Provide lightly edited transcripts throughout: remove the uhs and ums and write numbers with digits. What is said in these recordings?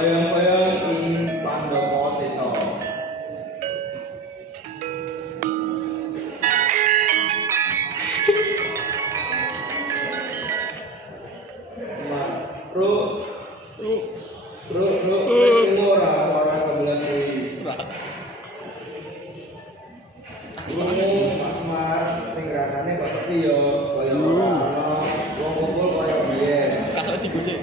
Bayang-bayang ing Pandhawa desa. Semar. Ora suara gamelan kuwi. Mas Semar ning rasane kok sepi yo, kaya ora ana wong kumpul kaya biyen. Kasok digosik.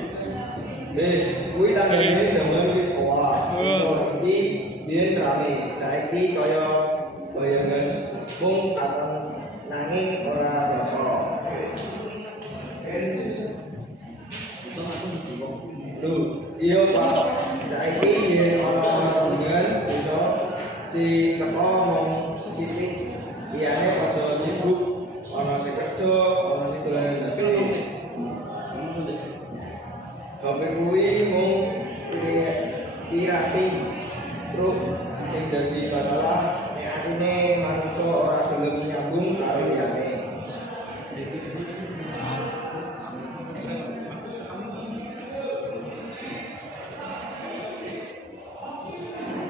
Kuwi tanggane jaman wis tua. Iso ngerti biyen serame. Saiki kaya bayangan mung katon nanging ora rasa. Iya Pak. Saiki yen ana hubungan iso si teko mung sithik. Liyane aja sibuk ana sing kerja, ana sing dolanan HP. HP kuwi mung pirati truk sing dadi masalah nek atine manungsa ora gelem nyambung karo liyane.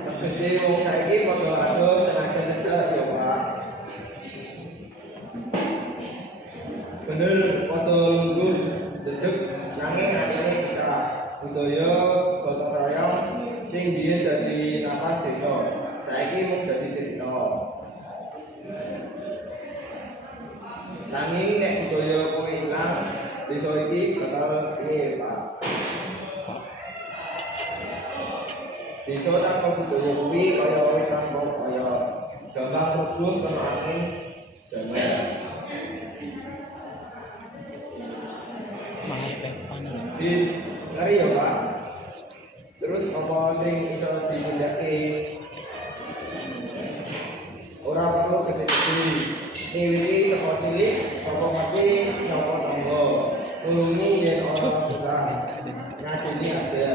Tegese wong saiki padha ado senajan cedhak ya Pak. Bener padha lungguh jejeg nanging atine bisa budaya gotong royong sing biyen dadi napas desa saiki mung dadi cerita. Nanging nek budaya kuwi ilang desa iki bakal piye Pak? Desa tanpa budaya kuwi kaya wit tanpa kaya gampang rubuh kena angin jaman. Di ngeri ya Pak. Terus apa sing iso ditindakake? Ora perlu gede-gede. Wiwiti saka cilik saka mati napa tangga. Tulungi yen ana susah. Ngajeni ada.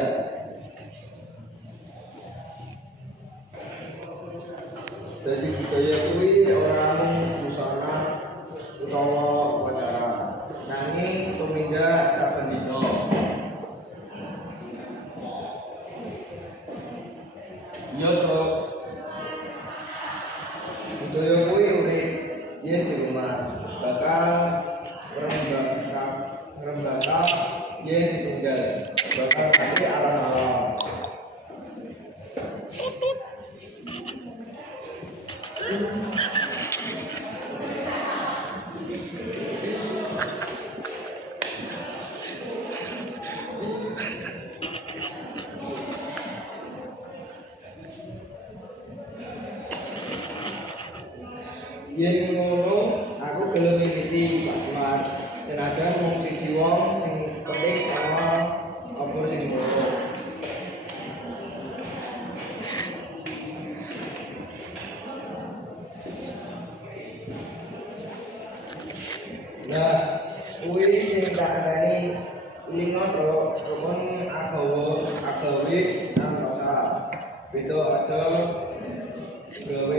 Jadi budaya kuwi ora mung busana utawa upacara. Nanging tumindak saben dina. Iya Dok. Budaya kuwi urip yen di rumah, bakal ngrembaka yen ditinggal, bakal mati alon-alon. Yen ngono, aku gelem mimiti Pak Semar. Senajan mung siji wong sing penting ana apa sing ngono. Nah, kuwi sing tak andani linga rukun agawe santosa. Beda aja gawe